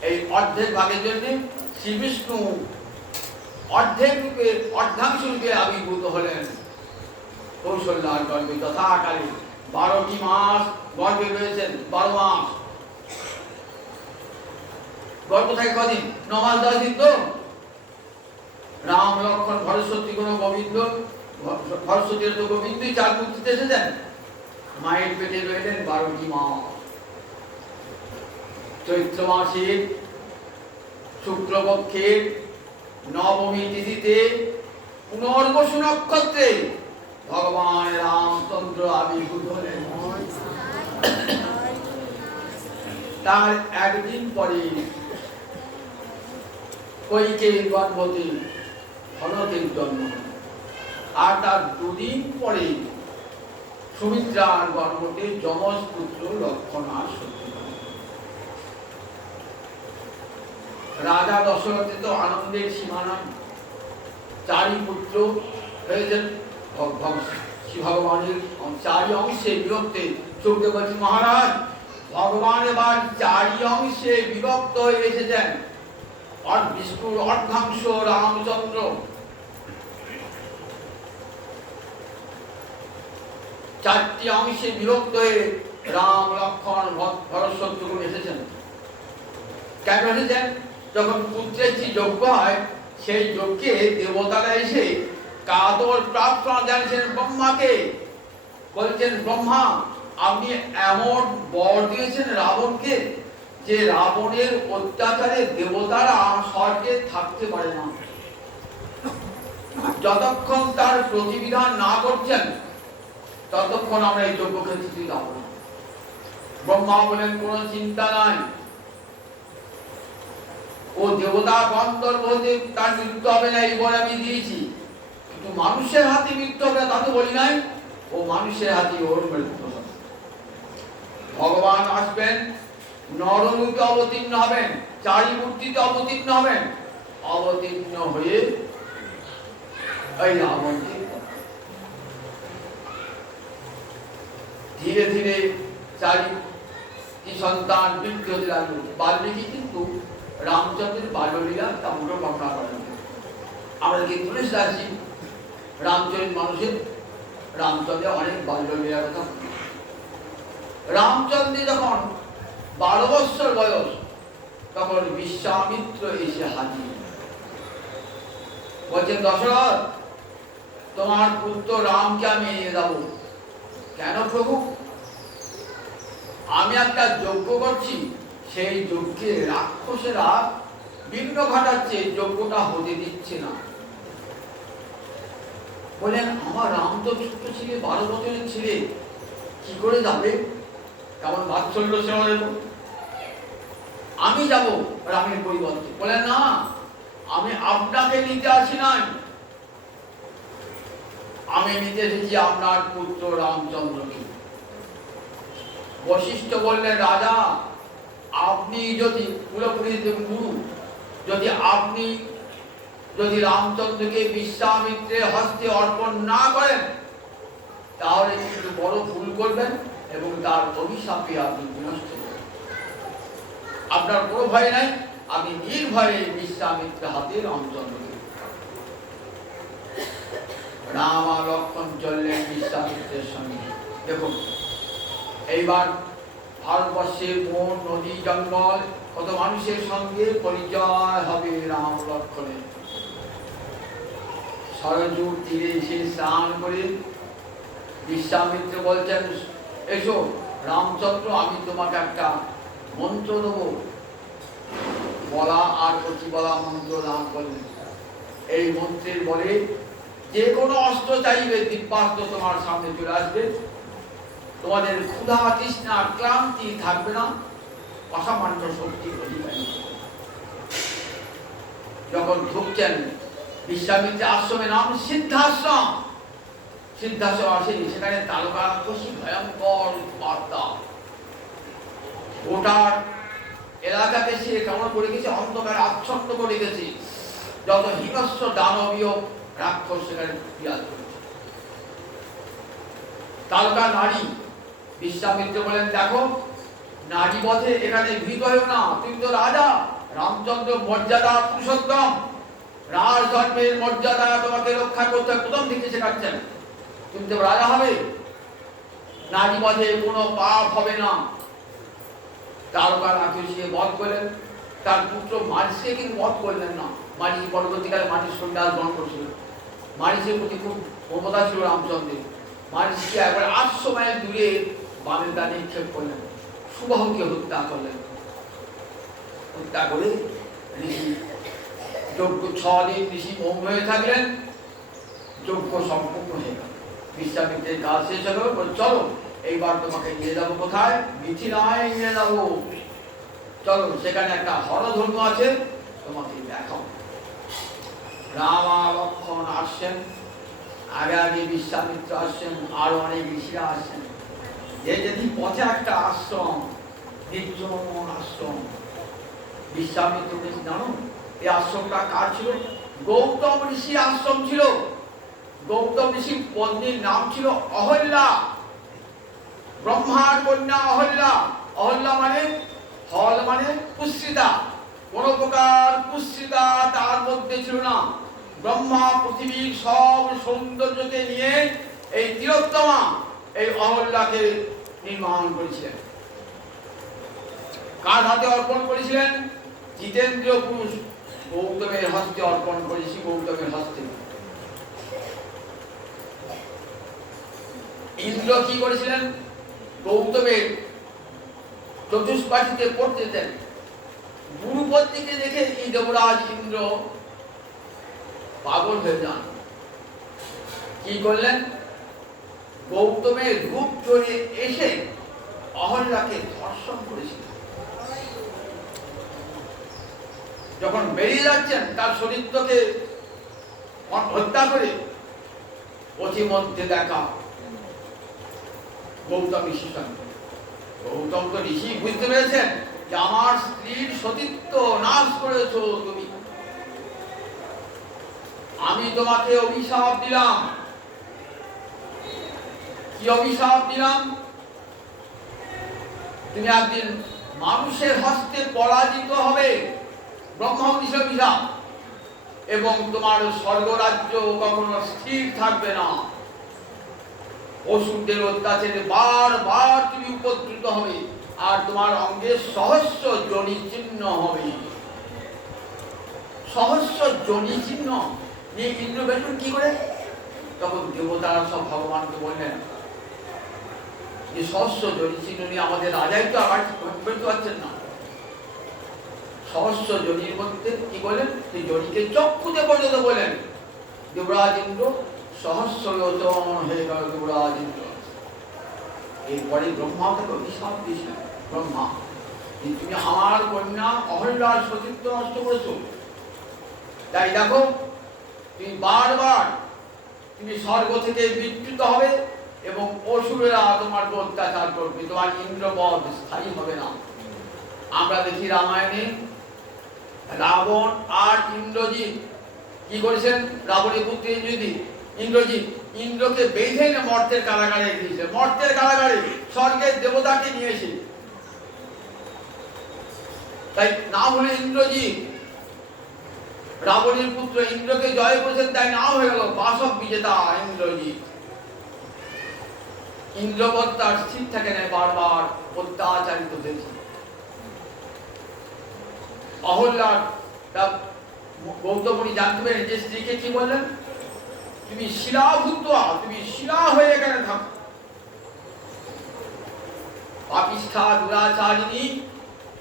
এই অর্ধেক ভাগের জন্য শ্রী বিষ্ণু অর্ধেক রূপে, অর্ধাংশ রূপে আবির্ভূত হলেন কৌশল্যার গর্ভে। তথাকালে 12টি মাস গর্ভে রয়েছেন। 12 মাস গর্ভ থাকে কদিন? 9 মাস 10 দিন। তো রাম লক্ষ্মণ ভরত শত্রুঘ্ন গোবিন্দ, ভরত তো গোবিন্দই 4 পুত্রতে এসেছেন। মায়ের পেটে রইলেন 12টি মাস। চৈত্র মাসের শুক্লপক্ষের নবমী তিথিতে পুনর্বসু নক্ষত্রে ভগবান রামচন্দ্র আবির্ভূত হলেন। তার একদিন পরে কইকেয়ীর গর্ভবতী ভরতের জন্ম, আর তার 2 দিন পরে সুমিত্রার গর্ভবতী যমজ পুত্র লক্ষ্মণ আর শত্রুঘ্ন। রাজা দশরথের তো আনন্দের সীমানা। 4 পুত্র হয়েছেন শ্রী ভগবানের 4 অংশে বিভক্ত। চোখে বলছি মহারাজ, ভগবান এবার 4 অংশে বিভক্ত হয়ে এসেছেন। আর বিষ্ণুর অর্ধাংশ রামচন্দ্র, 4টি অংশে বিভক্ত হয়ে রাম লক্ষ্মণ ভরত শত্রুঘ্ন এসেছেন। কেন এসেছেন? যখন পুত্রেষ্টি যজ্ঞ হয়, সেই যজ্ঞে দেবতারা এসে কাদর প্রার্থনা জানিয়েছেন ব্রহ্মাকে। বলছেন, ব্রহ্মা, আপনি এমন বর দিয়েছেন রাবণকে যে রাবণের অত্যাচারে দেবতারা স্বর্গে থাকতে পারে না। যতক্ষণ তার প্রতিবিধান না করছেন ততক্ষণ আমরা এই যজ্ঞক্ষেত্রে যাব না। ব্রহ্মা বলেন, কোনো চিন্তা নাই, ও দেবতা গন্ধর্ব হতে তার মৃত্যু হবে না, এই বর আমি দিয়েছি। কিন্তু মানুষের হাতে মৃত্যু হবে না তা তো বলি নাই, ও মানুষের হাতে ওর মৃত্যু হবে। ভগবান আসবেন, নররূপে অবতীর্ণ হবেন, 4 মূর্তিতে অবতীর্ণ হবেন। অবতীর্ণ হয়ে এই রাবণকে ধীরে ধীরে 4টি সন্তান বৃদ্ধি হতে লাগলো। বাল্মীকি কিন্তু রামচন্দ্রের বাল্যলীলা তেমন বর্ণনা করেন। আমরা কি তুলসীদাসজি রামচরিত মানুষের রামচন্দ্রের অনেক বাল্যলীলার কথা। রামচন্দ্রের যখন 12 বৎসর বয়স, তখন বিশ্বামিত্র এসে হাজির। বলছেন, দশরথ, তোমার পুত্র রামকে আমি নিয়ে যাব। কেন প্রভু? আমি একটা যজ্ঞ করছি, সেই যজ্ঞে রাক্ষসেরা বিঘ্ন ঘটাচ্ছে, যজ্ঞটা হতে দিচ্ছে না। বলেন, আমার রাম তো ছোট ছেলে, 12 বছরের ছেলে, কি করে যাবে? কেমন বাৎসল্য সেবা দেব? আমি যাব রামের পরিবর্তে। বলেন, না, আমি আপনাকে নিতে আসি নাই, আমি নিতে এসেছি আপনার পুত্র রামচন্দ্রকে। বশিষ্ঠ বললেন, রাজা, আপনি যদি পুরোপুরি গুরু, যদি রামচন্দ্রকে বিশ্বামিত্রের হস্তে অর্পণ না করেন, তাহলে কিন্তু বড় ভুল করবেন এবং তার অভিশাপে আপনি বিনষ্ট করবেন। আপনার কোনো ভয় নাই, আমি নির্ভয়ে বিশ্বামিত্রের হাতে রামচন্দ্রকে। রাম আর লক্ষ্মণ চললেন বিশ্বামিত্রের সঙ্গে। দেখুন, এইবার ভারতবর্ষের বন, নদী, জঙ্গল, কত মানুষের সঙ্গে পরিচয় হবে রাম লক্ষ্মণের। সরযূর তীরে এসে স্নান করে বিশ্বামিত্র বলছেন, এসো রামচন্দ্র, আমি তোমাকে একটা মন্ত্র দেব। বলা আর অতি বলা মন্ত্র দান করলেন। এই মন্ত্রের বলে যে কোনো অস্ত্র চাইবে, দিব্যাস্ত্র তোমার সামনে চলে আসবে। তোমাদের ক্ষুধা, তৃষ্ণা, ক্লান্তি থাকবে না, অসামান্য শক্তি অধিকারী। যখন ঢুকছেন বিশ্বামিত্রের আশ্রমের নাম সিদ্ধাশ্রম, সিদ্ধাশ্রম আসে, সেখানে তারকারাক্ষসী ভয়ঙ্কর বার্তা। গোটার এলাকাকে সে কেমন করে গেছে, অন্ধকারে আচ্ছন্ন করে গেছে। যত হিংস্র দানবীয় রাক্ষস সেখানে বিরাজ করেছে। তারকা নারী। বিশ্বামিত্র বলেন, দেখো, নারী বধে এখানে ভীত হয়েও না, তুমি তো রাজা, রামচন্দ্র মর্যাদা পুরুষোত্তম, রাজ ধর্মের মর্যাদা তোমাকে রক্ষা করতে প্রথম থেকে শেখাচ্ছেন। তুমি তো রাজা হবে, নারী বধে কোনো পাপ হবে না। তারকা রাক্ষসীকে বধ করলেন, তার পুত্র মারিচকে কিন্তু বধ করলেন না। মারিচ পরবর্তীকালে মারিচ সন্ন্যাস গ্রহণ করেছিল। মারিচের প্রতি খুব মমতা ছিল রামচন্দ্রের। মারিচকে একবার 800 মাইল দূরে বানের দানে নিক্ষেপ করলেন, সুবাহুকে হত্যা করলেন। হত্যা করে ঋষি যজ্ঞ 6 দিন ঋষি মৌন হয়ে থাকলেন, যজ্ঞ সম্পূর্ণ হয়ে গেল। বিশ্বামিত্রের কাজ শেষ হলো, চলো এইবার তোমাকে নিয়ে যাবো কোথায়? মিথিলায় নিয়ে যাবো, চলো সেখানে একটা হরধর্ম আছে, তোমাকে দেখাও। রাম আর লক্ষ্মণ আসছেন, আগে আগে বিশ্বামিত্র আসছেন, আরো অনেক ঋষিরা আসছেন। এই যদি পথে একটা আশ্রম, নির্জন আশ্রম। বিশ্বামিত্র জানো এই আশ্রমটা কার ছিল? গৌতম ঋষির আশ্রম ছিল। গৌতম ঋষির পত্নীর নাম ছিল অহল্যা, ব্রহ্মার কন্যা অহল্যা। অহল্যা মানে, হল মানে কুৎসিতা, কোন প্রকার কুৎসিতা তার মধ্যে ছিল না। ব্রহ্মা পৃথিবীর সব সৌন্দর্যকে নিয়ে এই তিলোত্তমা, এই অহল্যাকে নির্মাণ করেছিলেন। কার হাতে অর্পণ করেছিলেন? জিতেন্দ্রীয় পুরুষ গৌতমের হস্তে অর্পণ করেছি, গৌতমের হস্তে। ইন্দ্র কি করেছিলেন? গৌতমের চতুষ্পাঠীতে পড়তে দেন। গুরুপত্নীকে দেখে এই দেবরাজ ইন্দ্র পাগল হয়ে যান। কি করলেন? গৌতমের রূপ জড়িয়ে এসে অহল্যাকে ধর্ষণ করেছিলেন। যখন বেরিয়ে যাচ্ছেন, তার শরীরকে হত্যা করে পথিমধ্যে দেখা গৌতম ঋষির সঙ্গে। গৌতম তো ঋষি বুঝতে পেরেছেন যে আমার স্ত্রীর সতীত্ব নাশ করেছো তুমি, আমি তোমাকে অভিশাপ দিলাম। কি অভিশাপ দিলাম? তুমি একদিন মানুষের হস্তে পরাজিত হবে। ব্রহ্মা অভিশাপ। এবং তোমার স্বর্গরাজ্য কখনো স্থির থাকবে না। অসুরদের অত্যাচারে বারবার তুমি উপদ্রুত হবে, আর তোমার অঙ্গে সহস্র যোনি চিহ্ন হবে। সহস্র যোনি চিহ্ন নিয়ে ইন্দ্র বেরোন কি করে? তখন দেবতারা সব ভগবানকে বললেন যে সহস্র যোনি চিহ্ন নিয়ে আমাদের রাজাই তো আবার বেরোতে পারছেন না। সহস্র যোনির মধ্যে কি বলেন? সেই যোনিকে চক্ষুতে পর্যন্ত বলেন। দেবরাজ ইন্দ্র সহস্র লোচন হয়ে গেল দেবরাজ ইন্দ্র। এরপরে ব্রহ্মা থেকে অভিশাপ দিয়েছিলেন, ব্রহ্মা তুমি আমার কন্যা অহল্যার সতীত্ব নষ্ট করেছো, তাই দেখো তুমি বারবার তুমি স্বর্গ থেকে বিচ্যুত হবে এবং অসুরেরা তোমার অত্যাচার করবে, তোমার ইন্দ্রপদ স্থায়ী হবে না। আমরা দেখি রামায়ণে রাবণ আর ইন্দ্রজিৎ কি করেছেন? রাবণের পুত্র ইন্দ্রজিৎ ইন্দ্রকে বেঁধে এনে মর্তের কারাগারে দিয়েছে। মর্তের কারাগারে স্বর্গের দেবতাকে নিয়ে এসে, তাই নাম হলো ইন্দ্রজিৎ। রাবণের পুত্র ইন্দ্রকে জয় করেছেন, তাই নাম হয়ে গেল বাসব বিজেতা ইন্দ্রজিৎ। ইন্দ্রপদ তার স্থির থাকে না, বারবার অত্যাচারিত হয়েছে। অহল্যার গৌতম মুনি জানতে পেরেন যে স্ত্রীকে কি বললেন? তুমি শিলাভূত, তুমি শিলা হয়ে এখানে থাকো, পাপিষ্ঠা দুরাচারিণী,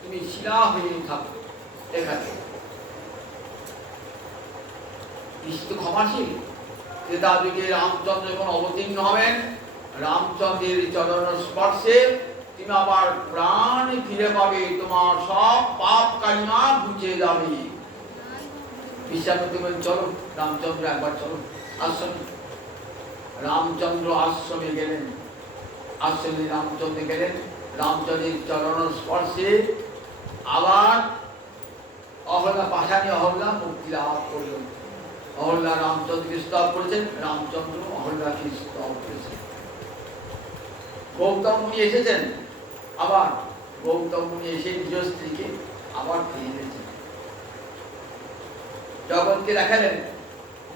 তুমি শিলা হয়ে থাকো এখানে। বিষ্ণু ক্ষমাশীল, ত্রেতাযুগে রামচন্দ্র যখন অবতীর্ণ হবেন, রামচন্দ্রের চরণ স্পর্শে তুমি আবার প্রাণ ফিরে পাবে, তোমার সব পাপ কালিমা ঘুচে যাবে। বিশ্বামিত্র বলেন চলো রামচন্দ্র একবার চলো আশ্রমে। রামচন্দ্র আশ্রমে গেলেন, আশ্রমে রামচন্দ্র গেলেন, রামচন্দ্রের চরণ স্পর্শে আবার অহল্যা পাশানি অহল্যা মুক্তি লাভ করলেন। অহল্যা রামচন্দ্রকে স্তব করেছেন, রামচন্দ্র অহল্যাকে স্তব করেছেন। গৌতম মুনি এসেছেন, আবার গৌতম মুনি এসে নিজ স্ত্রীকে আবার ফিরে এনেছেন। জগৎকে দেখালেন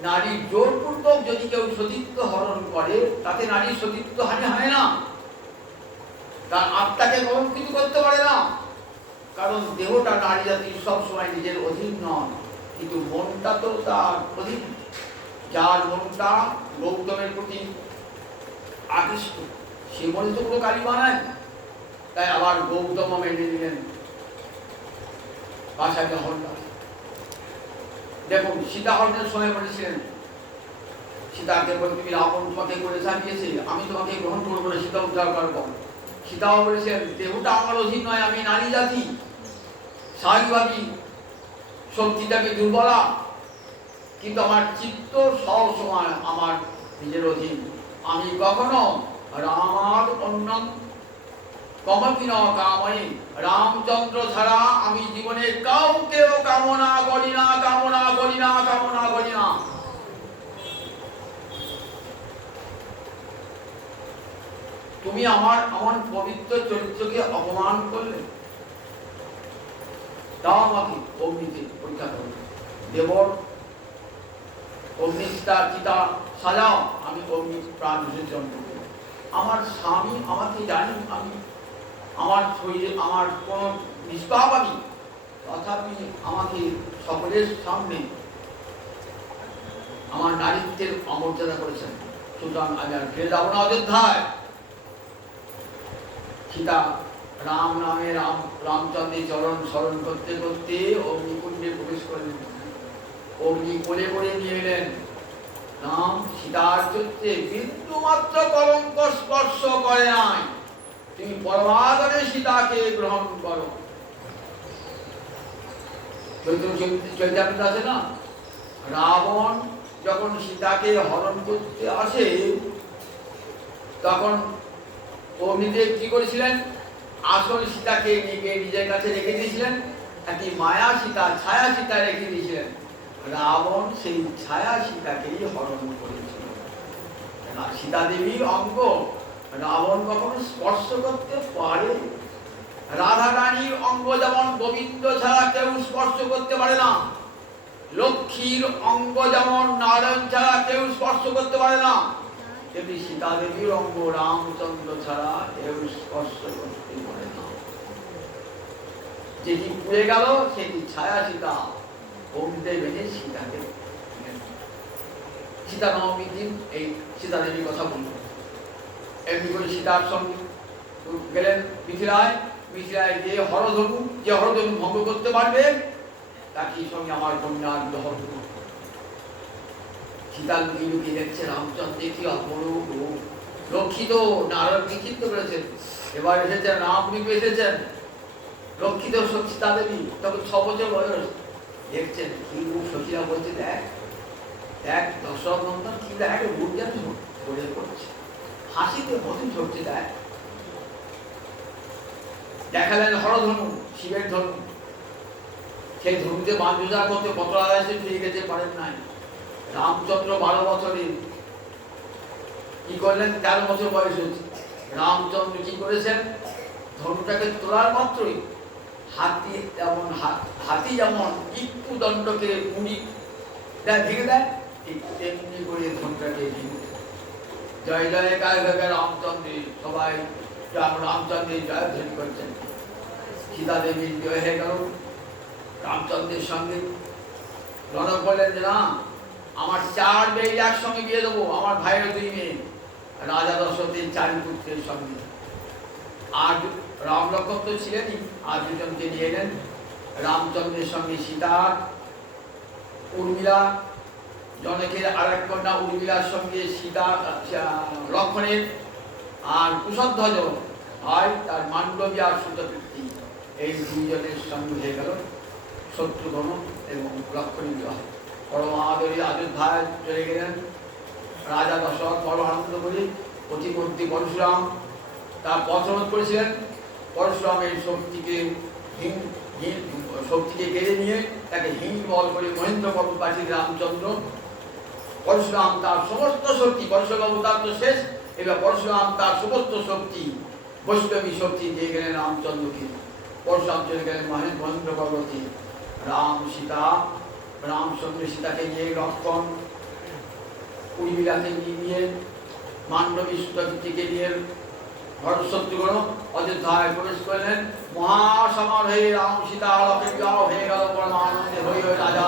নারী জোরপূর্বক যদি কেউ সতীত্ব হরণ করে তাতে নারীর সতীত্ব হানি হয় না, তার আত্মাকে কলঙ্কিত করতে পারে না, কারণ দেহটা নারী জাতির সবসময় নিজের অধীন নয়, কিন্তু মনটা তো তার অধীন। যার মনটা গৌতমের প্রতি আকৃষ্ট, সে মনে তো কোনো কালী বানায়। তাই আবার গৌতম মেনে নিলেন পাশাকে হরণ। দেখুন সীতা হরণের সময় বলেছিলেন সীতাকে বলে তুমি রাবণ তোমাকে করে চাপিয়েছে, আমি তোমাকে গ্রহণ করবো না, সীতা উদ্ধার করবো। সীতাও বলেছেন দেহটা আমার অধীন নয়, আমি নারী জাতি, স্বাভাবিকভাবেই শক্তিটাকে দুর্বলা, কিন্তু আমার চিত্ত সব সময় আমার নিজের অধীন। আমি কখনো রামার অন্য কমপি ন কাময়ী, রামচন্দ্র ছাড়া আমি জীবনে কাউকেও কামনা করি না, কামনা করি না, কামনা করি না। তুমি আমার পবিত্র চরিত্রকে অপমান করলে, তাও আমাকে অগ্নিতে পরীক্ষা করবে। দেবর অগ্নিস্তা চিতা সাজাও, আমি অগ্নি প্রাণ বিসর্জন করব। আমার স্বামী আমাকে জানি আমি আমার শরীরে আমার কোন নিষ্পাপ আমি, তথাপি আমাকে সকলের সামনে আমার নারীত্বের অমর্যাদা করেছেন। সুতরাং আমি আর ফিরে যাবো না অযোধ্যায়। সীতা রাম নামে রামচন্দ্রের চরণ স্মরণ করতে করতে অগ্নিকুণ্ডে প্রবেশ করলেন, অগ্নি কোলে করে নিয়ে এলেন। রাম সীতার চরিত্রে বিন্দু মাত্র কলঙ্ক স্পর্শ করে নাই, তুমি পরমাদরে সীতাকে গ্রহণ করো। চৈতন্য আছে না, রাবণ যখন সীতাকে হরণ করতে আসে তখন অগ্নিদেব কি করেছিলেন? আসল সীতাকে নিজের কাছে রেখে দিয়েছিলেন, একটি মায়া সীতা ছায়া সীতা রেখে দিয়েছিলেন। রাবণ সেই ছায়া সীতাকেই হরণ করেছিল। সীতা দেবীর অঙ্গ রাবণ কখনো স্পর্শ করতে পারে? রাধা রানীর অঙ্গ যেমন গোবিন্দ ছাড়া কেউ স্পর্শ করতে পারে না, লক্ষ্মীর অঙ্গ যেমন নারায়ণ ছাড়া কেউ স্পর্শ করতে পারে না, তেমনি সীতা দেবীর অঙ্গ রামচন্দ্র ছাড়া কেউ স্পর্শ করতে পারে না। যেটি পুড়ে গেল সেটি ছায়া সীতা, অগ্নিতে বেঁধে সীতাকে সীতা নবমীর দিন এই সীতা দেবীর কথা বলল। এমনি করে সীতার সঙ্গে গেলেন মিথিলায়। মিথিলায় যে হরধনু ভঙ্গ করতে পারবে তাকে সঙ্গে আমার কন্যার বিবাহ করব। সীতা লুকিয়ে লুকিয়ে দেখছে রামচন্দ্র কি অপরূপ রূপ। লক্ষ্মী তো নারায়ণ বিচিত্র করেছেন, এবার এসেছেন রামরূপে এসেছেন। লক্ষ্মী তো সীতা দেবী তখন 6 বছর বয়স। দেখছেন কি রূপ, সখীরা বলছে দেখ দেখ দশরথ নন্দন কি দেখ রূপ যেন পড়ে পড়ছে, হাসিতে মতন ঝরছে। দেখ দেখালেন হরধনু, শিবের ধনু। সেই ধনুতে বাঞ্জা করতে কত আলাদা ফিরে যেতে পারেন নাই। রামচন্দ্র 12 বছরে কি করলেন, 13 বছর বয়স হচ্ছে। রামচন্দ্র কি করেছেন, ধনুটাকে তোলার মাত্রই হাতি যেমন ইট্টু দণ্ডকে মুড়ি ভেঙে দেয়, ঠিক তেমনি করে ধনুটাকে ভেঙে দেয়। জয় জয় গায়ে গায়ে রামচন্দ্রের, সবাই রামচন্দ্রের জয়ধ্বনি করছেন। সীতা দেবীর জয় হয়ে গেল। রামচন্দ্রের সঙ্গে জনক বললেন যে না, আমার 4 মেয়ে একসঙ্গে বিয়ে দেবো, আমার ভাইয়ের 2 মেয়ে, রাজা দশরথের 4 পুত্রের সঙ্গে। আর রাম লক্ষ্মণ তো ছিলেনই, আর 2 জনকে নিয়ে এলেন। রামচন্দ্রের সঙ্গে সীতা, উর্মিলা, জনকের আরেক কন্যা উর্মিলার সঙ্গে সীতা লক্ষ্মণের, আর কুশধ্বজ আর তার মান্ডবী আর সুতকীর্তি, এই 2 জনের সঙ্গে হয়ে গেল শত্রুঘ্ন এবং লক্ষ্মণের বিবাহ। পরম আদরে অযোধ্যায় চলে গেলেন রাজা দশরথ। বড় আনন্দ করে প্রতিমূর্তি পরশুরাম তার পথরোধ করেছিলেন। পরশুরামের শক্তিকে কেড়ে নিয়ে তাকে হিং বল করে মহেন্দ্র পর্বত পাঠিয়ে রামচন্দ্র। পরশুরাম তার সমস্ত শক্তি, পরশুরাম তার তো শেষ, এবার পরশুরাম তার সমস্ত শক্তি, বৈষ্ণবী শক্তি দিয়ে গেলেন রামচন্দ্রকে। পরশুরাম চলে গেলেন মহেন্দ্র পর্বতে। রামচন্দ্র সীতাকে নিয়ে, লক্ষ্মণ উর্মিলাকে নিয়ে, মান্ডবী সুতকীর্তিকে নিয়ে শত্রুঘ্ন অযোধ্যায় প্রবেশ করলেন। মহাসমারোহে রাম সীতা লক্ষ্মণ বিবাহ হয়ে গেল। পরম আনন্দে হয়ে রাজা